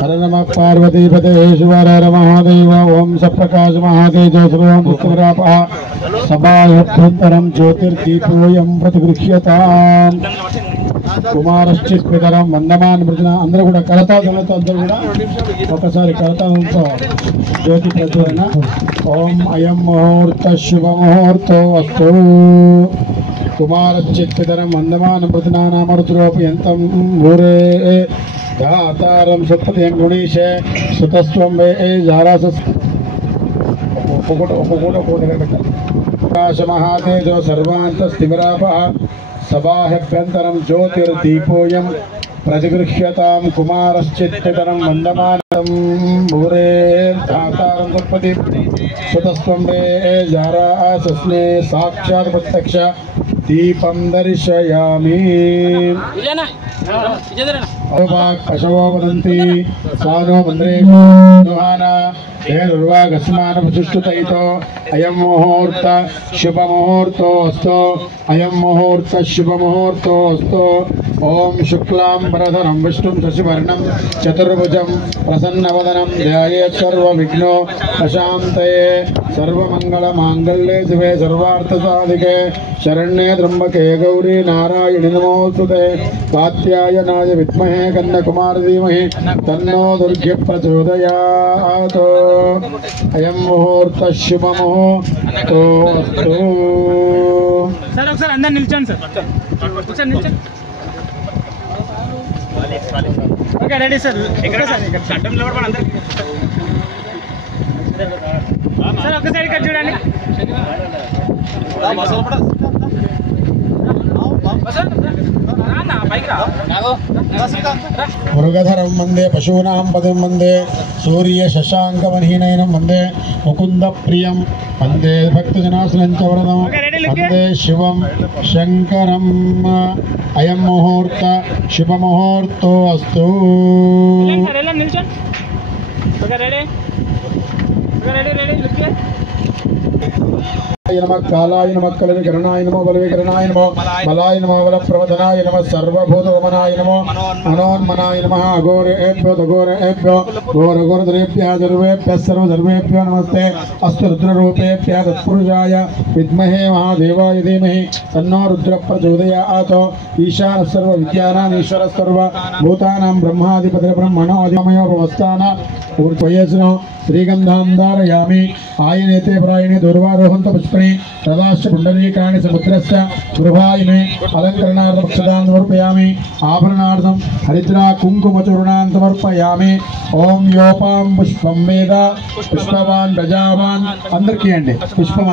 हर नमः पार्वतीपते शिवर हर महादेव ओम सप्रकाश महातेज सर्वं पुष्परापः सभाभ्यन्तरं ज्योतिर्दीपोऽयं प्रतिगृह्यताम् कुमारश्चित्पितरं वन्दमान मृजना अंदर కూడా కరతాళంతో అందరూ కూడా ఒకసారి కరతాళంతో జ్యోతి ప్రజ్వలన ఓం అయం ముహూర్త శుభ ముహూర్తో అస్తు कुमारश्चित्पितरं वन्दमान मृजना नामरुद्रोपयन्तं भूरे दातारं सत्पतिं गुणीशे सुतस्त्वं वे जारासस् प्रकाशमहातेजो सर्वान्तस्तिमिरापः सभाभ्यन्तरं ज्योतिर्दीपोऽयं प्रतिगृह्यतां कुमारश्चित्पितरं वन्दमानं भूरे दातारं सत्पतिं सुतस्त्वं वे जारासस्ने साक्षात् प्रत्यक्ष दीपं दर्शयामि पशवो वदन्ति सानो मन्द्रे दुहाना हेर्वागस्मानपचुष्टुतैतो अयं मुहूर्त शुभमुहूर्तोऽस्तु अयं मुहूर्त शुभमुहूर्तोऽस्तु ओम शुक्लांबरधरं विष्णुं शशिवर्णं चतुर्भुजं प्रसन्नवदनं ध्यायेत् सर्वविघ्नो प्रशान्तये सर्वमङ्गलमाङ्गल्ये शिवे सर्वार्थसाधिके शरण्ये त्र्यम्बके गौरी नारायणि नमोस्तुते कात्यायनाय विद्महे कन्याकुमारी धीमहि तन्नो दुर्गे प्रचोदयात् अयं मुहूर्त शुभमुहूर्तोऽस्तु सर ఒకసారి అందరూ నిల్చోండి సార్ నిల్చోండి ఓకే రెడీ సార్ ఇక్కడ సార్ అడ్డం నిలబడమని అందరికి సార్ ఒకసారి ఇక్కడ చూడండి मृगधरं वंदे पशूनां पतिं वंदे सूर्य शशांकमहीनयनं वंदे मुकुंद प्रियं वंदे भक्तजनासनं च वरदं वंदे शिवं शंकरं अयं मुहूर्त शुभमुहूर्तो अस्तु नमः कालाय नमः कलविकरणाय नमो बलविकरणाय नमो बलाय नमो बलप्रवदनाय नमः सर्वभूतगमनाय नमो मनोन्मनाय नमः अघोरेभ्यो दघोरेभ्यो घोरघोरधरेभ्यः सर्वेभ्यः सर्वधर्मेभ्यो नमस्ते अस्तु रुद्ररूपेभ्यः तत्पुरुषाय विद्महे महादेवाय धीमहि तन्नो रुद्र प्रचोदयात् ईशानः सर्वविद्यानाम् ईश्वरः सर्वभूतानां ब्रह्माधिपतिर्ब्रह्मणोऽधिमयो भवस्थाना ऊर्ध्वयस्नो श्रीगन्धां धारयामि आयनेते प्रायणे दूर्वारोहन्त पुष्पणे रदाश्च पुण्डरीकाणि समुद्रस्य गृहाय मे अलङ्करणार्थं समर्पयामि आभरणार्थं हरिद्रा कुङ्कुमचूर्णान् समर्पयामि ओम योपां पुष्पं वेद पुष्पवान् प्रजावान् अंदर कियंడి पुष्पं